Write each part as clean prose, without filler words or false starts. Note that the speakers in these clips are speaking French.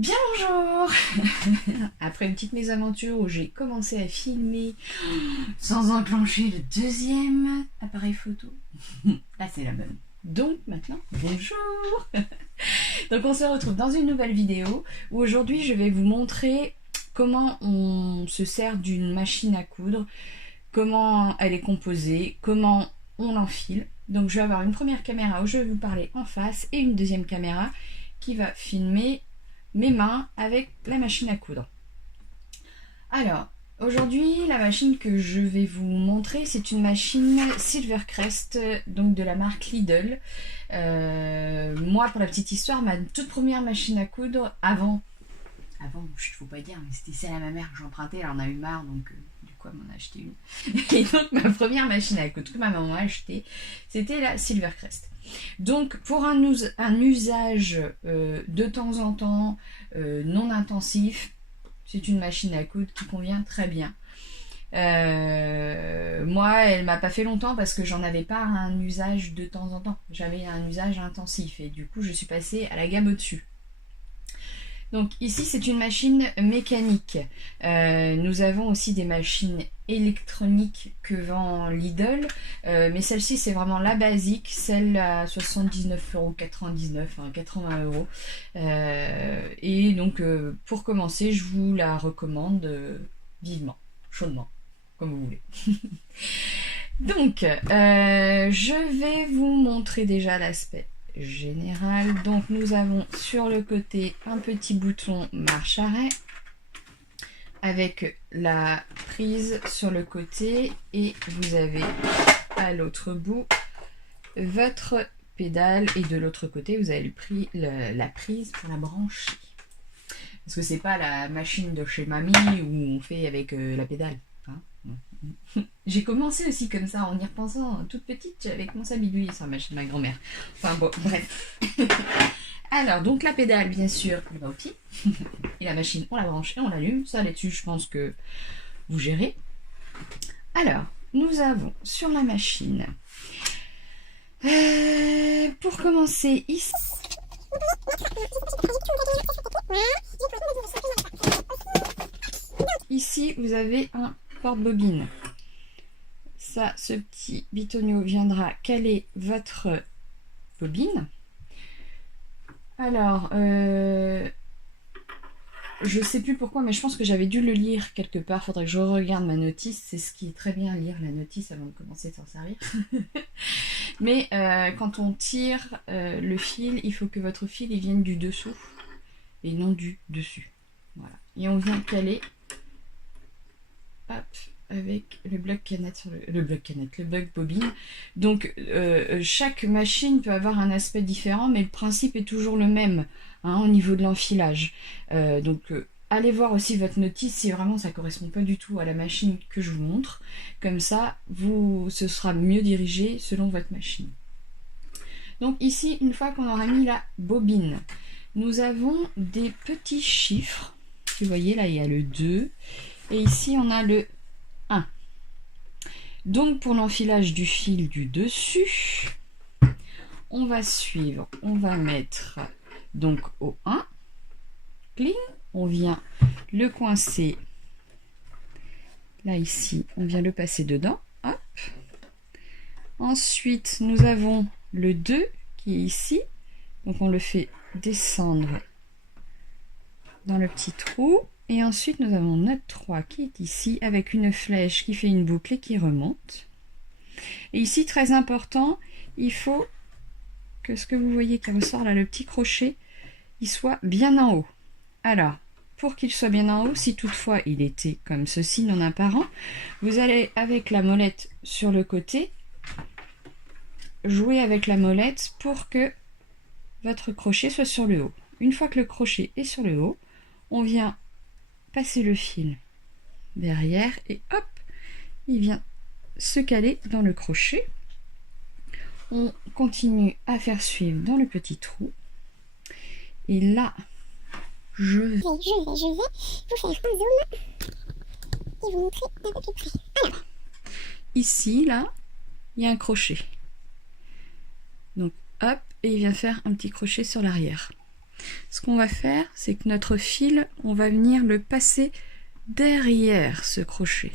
Bien bonjour. Après une petite mésaventure où j'ai commencé à filmer sans enclencher le deuxième appareil photo, là c'est la bonne. Donc maintenant, bonjour. Donc on se retrouve dans une nouvelle vidéo où aujourd'hui je vais vous montrer comment on se sert d'une machine à coudre, comment elle est composée, comment on l'enfile. Donc je vais avoir une première caméra où je vais vous parler en face et une deuxième caméra qui va filmer mes mains avec la machine à coudre. Alors, aujourd'hui, la machine que je vais vous montrer, c'est une machine Silvercrest, donc de la marque Lidl. Moi, pour la petite histoire, ma toute première machine à coudre, avant, il faut pas dire, mais c'était celle à ma mère que j'empruntais, elle en a eu marre, donc du coup, elle m'en a acheté une. Et donc, ma première machine à coudre que ma maman a achetée, c'était la Silvercrest. Donc pour un usage de temps en temps, non intensif, c'est une machine à coudre qui convient très bien. Moi, elle m'a pas fait longtemps parce que j'en avais pas un usage de temps en temps. J'avais un usage intensif et du coup je suis passée à la gamme au-dessus. Donc ici c'est une machine mécanique. Nous avons aussi des machines électroniques que vend Lidl, mais celle-ci c'est vraiment la basique, celle à 79,99 €, enfin 80 euros. Et donc pour commencer, je vous la recommande vivement, chaudement, comme vous voulez. Donc je vais vous montrer déjà l'aspect général. Donc nous avons sur le côté un petit bouton marche-arrêt avec la prise sur le côté et vous avez à l'autre bout votre pédale et de l'autre côté vous avez la prise pour la brancher. Parce que c'est pas la machine de chez mamie où on fait avec la pédale. J'ai commencé aussi comme ça en y repensant toute petite avec mon sablier d'huile sur la machine de ma grand-mère. Enfin bon, bref. Alors, donc la pédale, bien sûr, elle va au pied. Et la machine, on la branche et on l'allume. Ça, là-dessus, je pense que vous gérez. Alors, nous avons sur la machine, pour commencer, ici. Ici, vous avez un porte-bobine. Ça, ce petit bitonio viendra caler votre bobine. Alors, je sais plus pourquoi, mais je pense que j'avais dû le lire quelque part. Faudrait que je regarde ma notice. C'est ce qui est très bien, lire la notice avant de commencer de s'en servir. Mais quand on tire le fil, il faut que votre fil il vienne du dessous et non du dessus. Voilà. Et on vient caler, hop, avec le bloc canette sur le bloc bobine. Donc chaque machine peut avoir un aspect différent, mais le principe est toujours le même au niveau de l'enfilage. Allez voir aussi votre notice si vraiment ça correspond pas du tout à la machine que je vous montre. Comme ça, ce sera mieux dirigé selon votre machine. Donc ici, une fois qu'on aura mis la bobine, nous avons des petits chiffres. Vous voyez, là, il y a le 2. Et ici, on a le 1. Donc pour l'enfilage du fil du dessus, on va suivre, on va mettre donc au 1, cling, on vient le coincer là ici, on vient le passer dedans, hop. Ensuite nous avons le 2 qui est ici, donc on le fait descendre dans le petit trou. Et ensuite, nous avons notre 3 qui est ici avec une flèche qui fait une boucle et qui remonte. Et ici, très important, il faut que ce que vous voyez qui ressort là, le petit crochet, il soit bien en haut. Alors, pour qu'il soit bien en haut, si toutefois il était comme ceci, non apparent, vous allez avec la molette sur le côté, jouer avec la molette pour que votre crochet soit sur le haut. Une fois que le crochet est sur le haut, on vient passer le fil derrière et hop, il vient se caler dans le crochet. On continue à faire suivre dans le petit trou et là je vais vous faire un zoom et vous montrer un peu plus près. Alors, ici là il y a un crochet, donc hop, et il vient faire un petit crochet sur l'arrière. ce qu'on va faire, c'est que notre fil, on va venir le passer derrière ce crochet.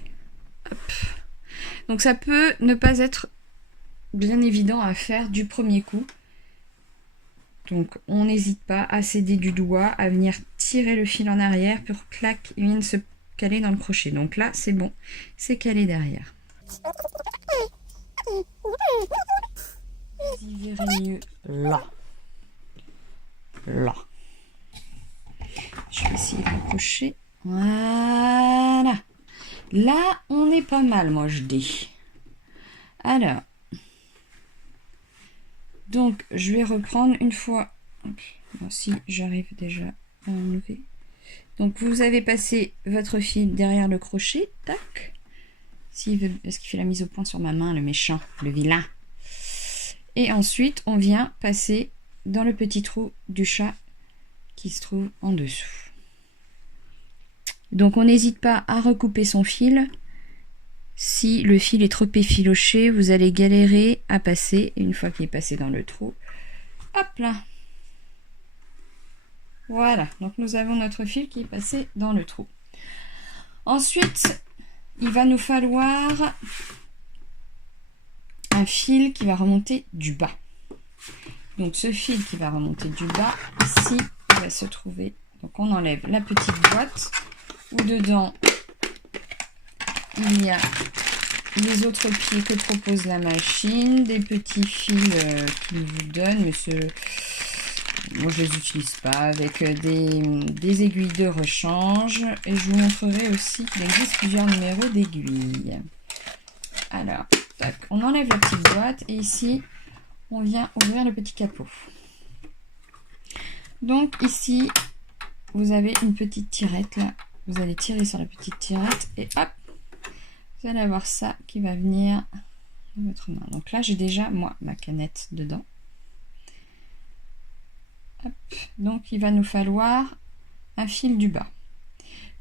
Hop. Donc ça peut ne pas être bien évident à faire du premier coup. Donc on n'hésite pas à s'aider du doigt, à venir tirer le fil en arrière pour clac, il vienne se caler dans le crochet. Donc là c'est bon, c'est calé derrière. Vous y verrez mieux là. Là. Je vais essayer de raccrocher. Voilà. Là on est pas mal, moi je dis. Alors. Donc, je vais reprendre une fois. Bon, si j'arrive déjà à enlever. Donc, vous avez passé votre fil derrière le crochet. Tac. Est-ce qu'il fait la mise au point sur ma main, le méchant, le vilain. Et ensuite, on vient passer dans le petit trou du chat qui se trouve en dessous. Donc, on n'hésite pas à recouper son fil. Si le fil est trop effiloché, vous allez galérer à passer. Une fois qu'il est passé dans le trou, hop là. Voilà, donc nous avons notre fil qui est passé dans le trou. Ensuite, il va nous falloir un fil qui va remonter du bas. Donc ce fil qui va remonter du bas, ici, il va se trouver. Donc on enlève la petite boîte où dedans il y a les autres pieds que propose la machine, des petits fils qu'il vous donne, mais moi je les utilise pas, avec des aiguilles de rechange, et je vous montrerai aussi qu'il existe plusieurs numéros d'aiguilles. Alors, tac, on enlève la petite boîte et ici on vient ouvrir le petit capot. Donc ici vous avez une petite tirette là, vous allez tirer sur la petite tirette et hop, vous allez avoir ça qui va venir dans votre main. Donc là, j'ai déjà, moi, ma canette dedans. Hop. Donc, il va nous falloir un fil du bas.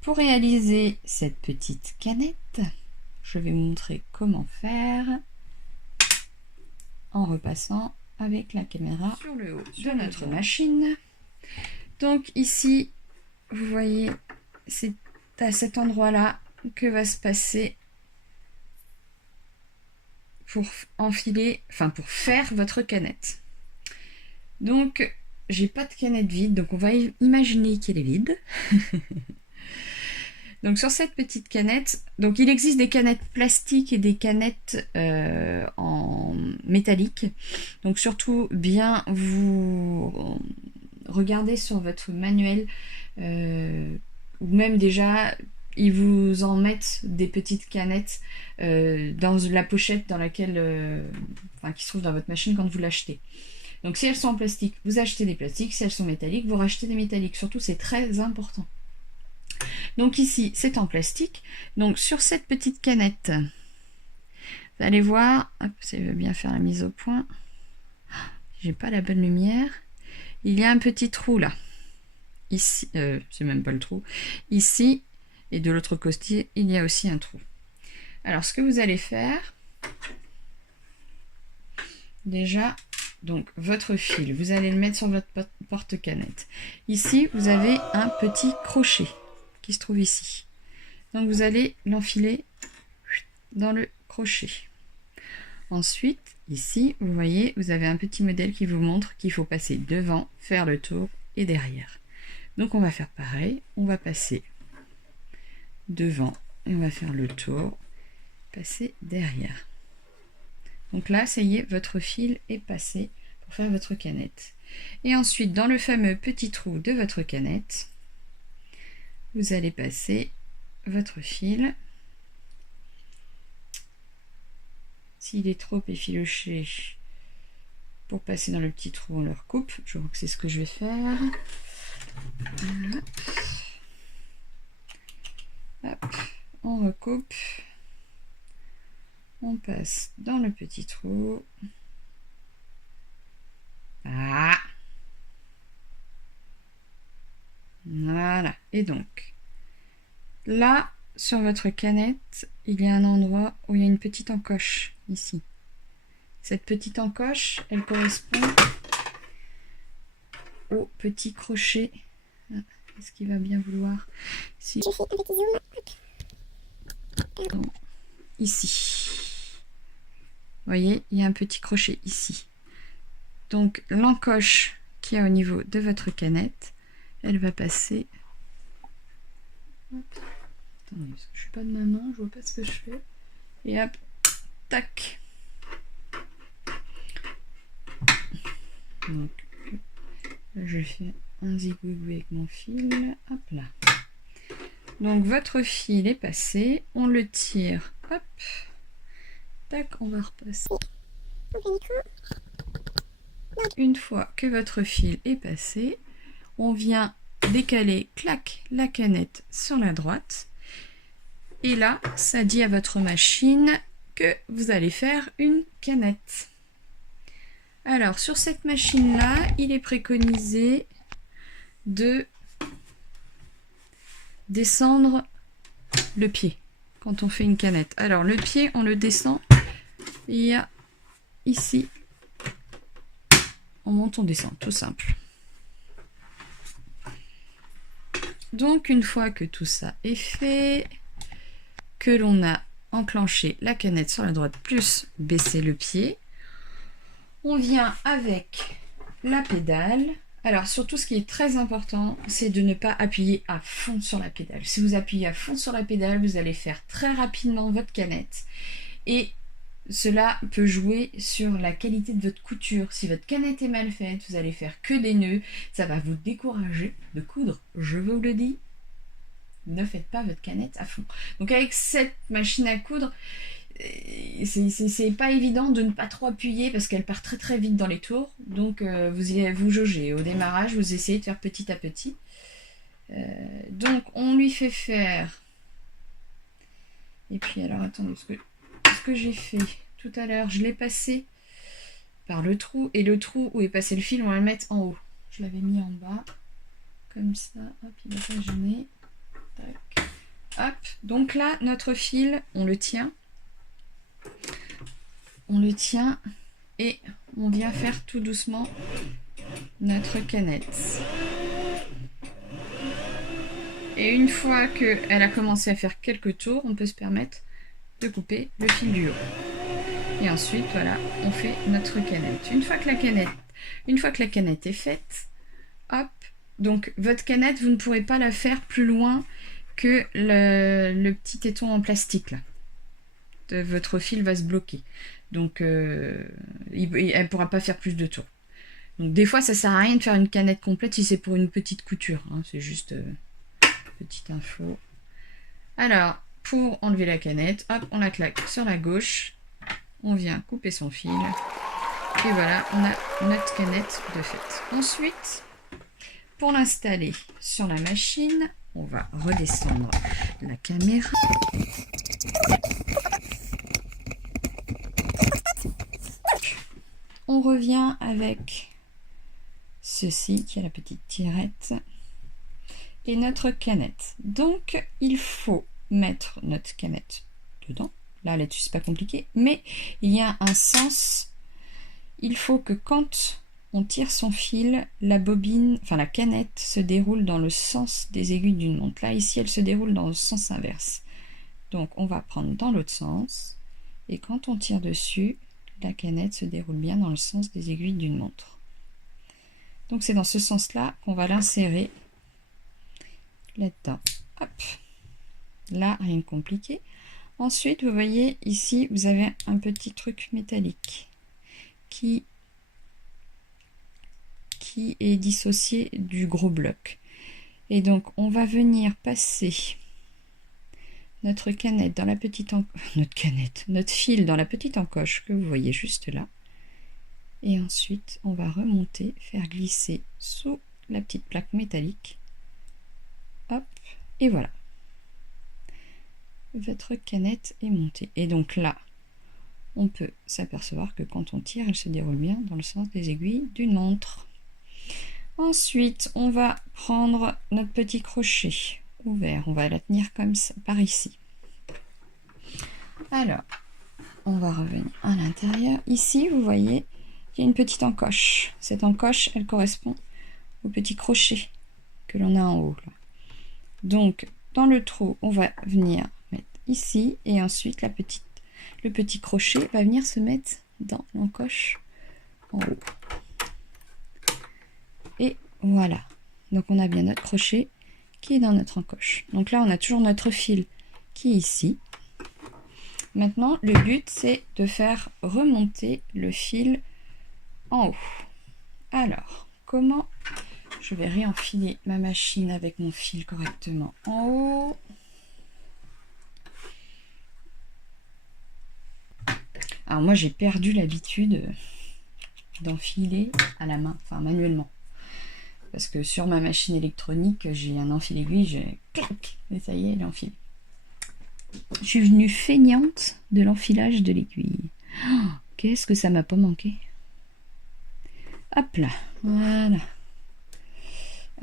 Pour réaliser cette petite canette, je vais vous montrer comment faire en repassant avec la caméra sur le haut de notre machine. Donc ici, vous voyez, c'est à cet endroit-là que va se passer pour enfiler, enfin pour faire votre canette. Donc j'ai pas de canette vide, donc on va imaginer qu'elle est vide. Donc sur cette petite canette, donc il existe des canettes plastiques et des canettes en métallique. Donc surtout bien vous regardez sur votre manuel ou même déjà ils vous en mettent des petites canettes dans la pochette dans laquelle, qui se trouve dans votre machine quand vous l'achetez. Donc si elles sont en plastique, vous achetez des plastiques. Si elles sont métalliques, vous rachetez des métalliques. Surtout, c'est très important. Donc ici, c'est en plastique. Donc sur cette petite canette, vous allez voir, hop, ça veut bien faire la mise au point. J'ai pas la bonne lumière. Il y a un petit trou là. Ici, c'est même pas le trou. Ici. Et de l'autre côté, il y a aussi un trou. Alors, ce que vous allez faire, déjà, donc votre fil, vous allez le mettre sur votre porte-canette. Ici, vous avez un petit crochet qui se trouve ici. Donc, vous allez l'enfiler dans le crochet. Ensuite, ici, vous voyez, vous avez un petit modèle qui vous montre qu'il faut passer devant, faire le tour et derrière. Donc, on va faire pareil. On va passer devant et on va faire le tour, passer derrière. Donc là, ça y est, votre fil est passé pour faire votre canette. Et ensuite, dans le fameux petit trou de votre canette, vous allez passer votre fil. S'il est trop effiloché pour passer dans le petit trou, on le recoupe. Je crois que c'est ce que je vais faire. Voilà. Hop, on recoupe, on passe dans le petit trou. Ah, voilà. Et donc, là, sur votre canette, il y a un endroit où il y a une petite encoche, ici. Cette petite encoche, elle correspond au petit crochet. Ah, est-ce qu'il va bien vouloir? Si je fais un petit zoom. Donc, ici. Vous voyez, il y a un petit crochet ici. Donc l'encoche qui est au niveau de votre canette, elle va passer. Hop. Attendez, parce que je ne suis pas de ma main, je vois pas ce que je fais. Et hop, tac. Donc là, je fais un zigouigou avec mon fil. Hop là. Donc votre fil est passé, on le tire. Hop. Tac, on va repasser. Une fois que votre fil est passé, on vient décaler, clac, la canette sur la droite. Et là, ça dit à votre machine que vous allez faire une canette. Alors, sur cette machine-là, il est préconisé de descendre le pied quand on fait une canette. Alors, le pied, on le descend. Il y a ici, on monte, on descend, tout simple. Donc, une fois que tout ça est fait, que l'on a enclenché la canette sur la droite plus baisser le pied, on vient avec la pédale. Alors, surtout, ce qui est très important, c'est de ne pas appuyer à fond sur la pédale. Si vous appuyez à fond sur la pédale, vous allez faire très rapidement votre canette. Et cela peut jouer sur la qualité de votre couture. Si votre canette est mal faite, vous allez faire que des nœuds. Ça va vous décourager de coudre. Je vous le dis, ne faites pas votre canette à fond. Donc avec cette machine à coudre, c'est pas évident de ne pas trop appuyer parce qu'elle part très très vite dans les tours. Donc vous jaugez. Au démarrage, vous essayez de faire petit à petit. Donc on lui fait faire. Et puis alors attendez, ce que j'ai fait tout à l'heure, je l'ai passé par le trou. Et le trou où est passé le fil, on va le mettre en haut. Je l'avais mis en bas. Comme ça. Hop, il va pas gêner. Tac. Hop. Donc là, notre fil, on le tient. On le tient et on vient faire tout doucement notre canette. Et une fois qu'elle a commencé à faire quelques tours, on peut se permettre de couper le fil du haut. Et ensuite, voilà, on fait notre canette. Une fois que la canette est faite, hop, donc votre canette, vous ne pourrez pas la faire plus loin que le petit éton en plastique là. Votre fil va se bloquer. Donc, elle ne pourra pas faire plus de tours. Donc, des fois, ça ne sert à rien de faire une canette complète si c'est pour une petite couture. Hein. C'est juste petite info. Alors, pour enlever la canette, hop, on la claque sur la gauche. On vient couper son fil. Et voilà, on a notre canette de fait. Ensuite, pour l'installer sur la machine, on va redescendre la caméra. On revient avec ceci qui a la petite tirette et notre canette. Donc il faut mettre notre canette dedans. Là là-dessus c'est pas compliqué, mais il y a un sens. Il faut que quand on tire son fil, la bobine, enfin la canette se déroule dans le sens des aiguilles d'une montre. Là ici elle se déroule dans le sens inverse. Donc on va prendre dans l'autre sens et quand on tire dessus, la canette se déroule bien dans le sens des aiguilles d'une montre. Donc c'est dans ce sens-là qu'on va l'insérer là-dedans. Hop. Là, rien de compliqué. Ensuite, vous voyez ici, vous avez un petit truc métallique qui est dissocié du gros bloc. Et donc, on va venir passer notre canette dans la petite notre fil dans la petite encoche que vous voyez juste là. Et ensuite, on va remonter, faire glisser sous la petite plaque métallique. Hop, et voilà. Votre canette est montée. Et donc là, on peut s'apercevoir que quand on tire, elle se déroule bien dans le sens des aiguilles d'une montre. Ensuite, on va prendre notre petit crochet ouvert. On va la tenir comme ça, par ici. Alors, on va revenir à l'intérieur. Ici, vous voyez, il y a une petite encoche. Cette encoche, elle correspond au petit crochet que l'on a en haut là. Donc dans le trou on va venir mettre ici et ensuite le petit crochet va venir se mettre dans l'encoche en haut. Et voilà, donc on a bien notre crochet qui est dans notre encoche. Donc là on a toujours notre fil qui est ici. Maintenant le but c'est de faire remonter le fil en haut. Alors comment je vais réenfiler ma machine avec mon fil correctement en haut? Alors moi j'ai perdu l'habitude d'enfiler à la main, enfin manuellement. Parce que sur ma machine électronique, j'ai un enfil aiguille, j'ai clac, et ça y est, elle est enfilée. Je suis venue feignante de l'enfilage de l'aiguille. Oh, qu'est-ce que ça m'a pas manqué. Hop là, voilà.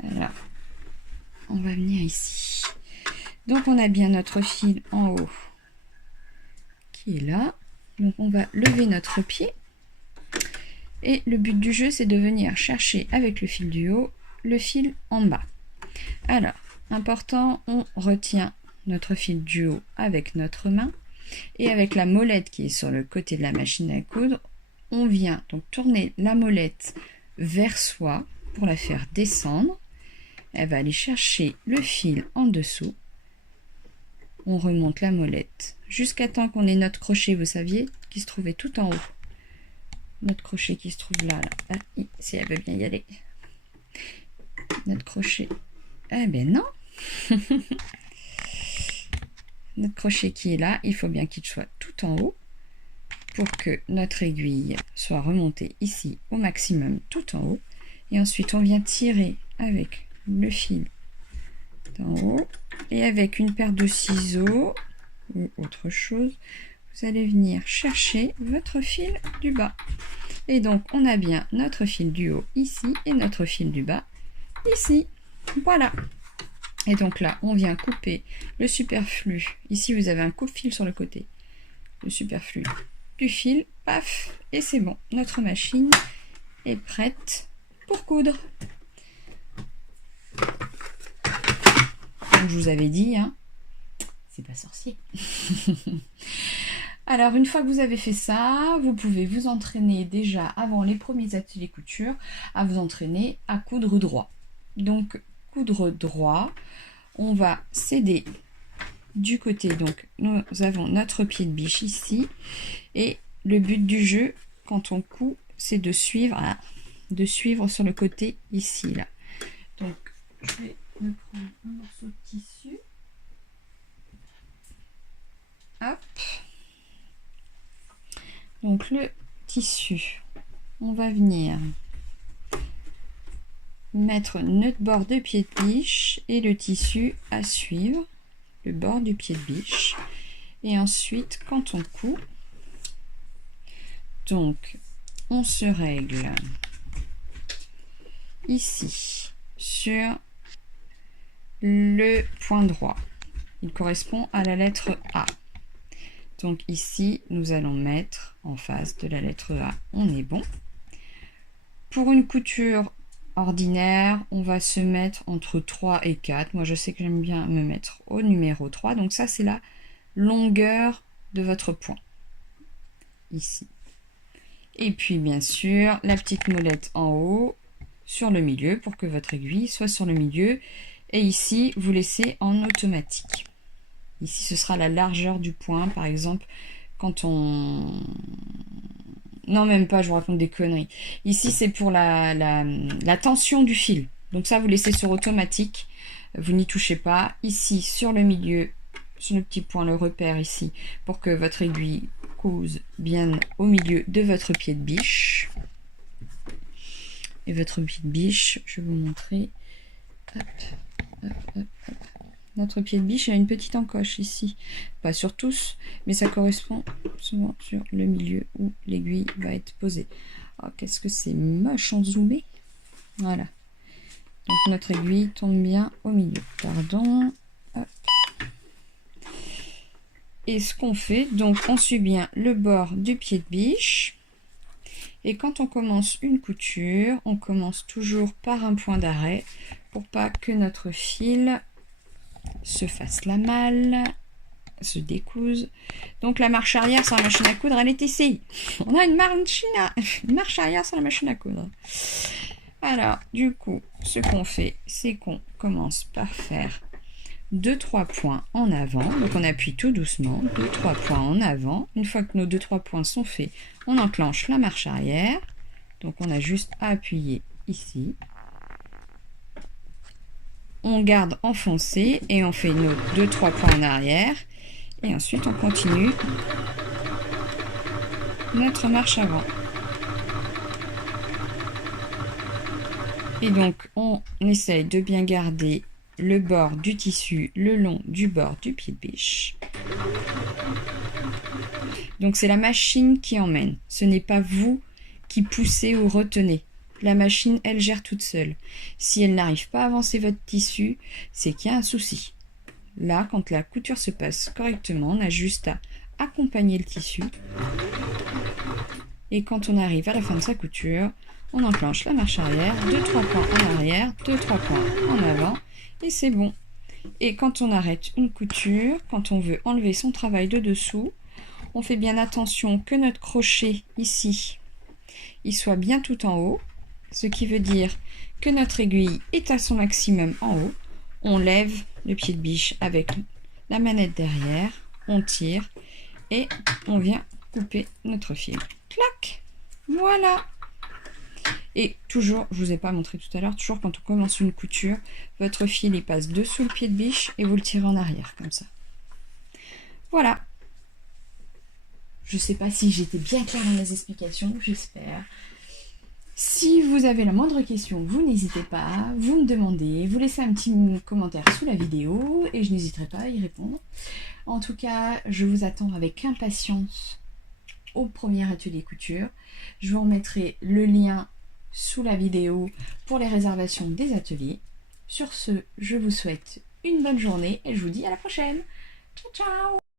Alors, on va venir ici. Donc on a bien notre fil en haut qui est là. Donc on va lever notre pied. Et le but du jeu, c'est de venir chercher avec le fil du haut le fil en bas. Alors, important, on retient notre fil du haut avec notre main et avec la molette qui est sur le côté de la machine à coudre, on vient donc tourner la molette vers soi pour la faire descendre. Elle va aller chercher le fil en dessous. On remonte la molette jusqu'à temps qu'on ait notre crochet, vous saviez, qui se trouvait tout en haut. Notre crochet qui se trouve là. Ah, si elle veut bien y aller. Notre crochet. Eh ben non. Notre crochet qui est là, il faut bien qu'il soit tout en haut pour que notre aiguille soit remontée ici au maximum tout en haut. Et ensuite, on vient tirer avec le fil d'en haut et avec une paire de ciseaux ou autre chose, vous allez venir chercher votre fil du bas. Et donc, on a bien notre fil du haut ici et notre fil du bas ici. Voilà. Et donc là, on vient couper le superflu. Ici, vous avez un coupe-fil sur le côté. Le superflu du fil, paf, et c'est bon. Notre machine est prête pour coudre. Comme je vous avais dit, hein, c'est pas sorcier. Alors, une fois que vous avez fait ça, vous pouvez vous entraîner déjà avant les premiers ateliers couture à vous entraîner à coudre droit. Donc, coudre droit, on va s'aider du côté. Donc, nous avons notre pied de biche ici. Et le but du jeu, quand on coud, c'est de suivre sur le côté ici, là. Donc, je vais me prendre un morceau de tissu. Hop. Donc le tissu, on va venir mettre notre bord de pied de biche et le tissu à suivre, le bord du pied de biche. Et ensuite, quand on coud, donc on se règle ici sur le point droit. Il correspond à la lettre A. Donc ici, nous allons mettre en face de la lettre A. On est bon. Pour une couture ordinaire, on va se mettre entre 3 et 4. Moi, je sais que j'aime bien me mettre au numéro 3. Donc ça, c'est la longueur de votre point. Ici. Et puis, bien sûr, la petite molette en haut sur le milieu pour que votre aiguille soit sur le milieu. Et ici, vous laissez en automatique. Ici, ce sera la largeur du point, par exemple, quand on... Non, même pas, je vous raconte des conneries. Ici, c'est pour la tension du fil. Donc ça, vous laissez sur automatique. Vous n'y touchez pas. Ici, sur le milieu, sur le petit point, le repère ici, pour que votre aiguille couse bien au milieu de votre pied de biche. Et votre pied de biche, je vais vous montrer. Hop, hop, hop, hop. Notre pied de biche a une petite encoche ici, pas sur tous, mais ça correspond souvent sur le milieu où l'aiguille va être posée. Oh, qu'est-ce que c'est moche en zoomé. Voilà. Donc notre aiguille tombe bien au milieu. Pardon. Hop. Et ce qu'on fait, donc on suit bien le bord du pied de biche. Et quand on commence une couture, on commence toujours par un point d'arrêt pour pas que notre fil se fasse la malle, se découse. Donc la marche arrière sur la machine à coudre, elle est ici. On a une marche arrière sur la machine à coudre. Alors, du coup, ce qu'on fait, c'est qu'on commence par faire 2-3 points en avant. Donc on appuie tout doucement, 2-3 points en avant. Une fois que nos 2-3 points sont faits, on enclenche la marche arrière. Donc on a juste à appuyer ici. On garde enfoncé et on fait nos 2-3 points en arrière. Et ensuite on continue notre marche avant. Et donc on essaye de bien garder le bord du tissu le long du bord du pied de biche. Donc c'est la machine qui emmène, ce n'est pas vous qui poussez ou retenez. La machine, elle gère toute seule. Si elle n'arrive pas à avancer votre tissu, c'est qu'il y a un souci. Là, quand la couture se passe correctement, on a juste à accompagner le tissu. Et quand on arrive à la fin de sa couture, on enclenche la marche arrière, 2-3 points en arrière, 2-3 points en avant, et c'est bon. Et quand on arrête une couture, quand on veut enlever son travail de dessous, on fait bien attention que notre crochet ici, il soit bien tout en haut, ce qui veut dire que notre aiguille est à son maximum en haut. On lève le pied de biche avec la manette derrière, on tire et on vient couper notre fil. Clac! Voilà! Et toujours, je ne vous ai pas montré tout à l'heure, toujours quand on commence une couture, votre fil il passe dessous le pied de biche et vous le tirez en arrière comme ça. Voilà. Je ne sais pas si j'étais bien claire dans mes explications, j'espère. Si vous avez la moindre question, vous n'hésitez pas, vous me demandez, vous laissez un petit commentaire sous la vidéo et je n'hésiterai pas à y répondre. En tout cas, je vous attends avec impatience au premier atelier couture. Je vous remettrai le lien sous la vidéo pour les réservations des ateliers. Sur ce, je vous souhaite une bonne journée et je vous dis à la prochaine. Ciao, ciao!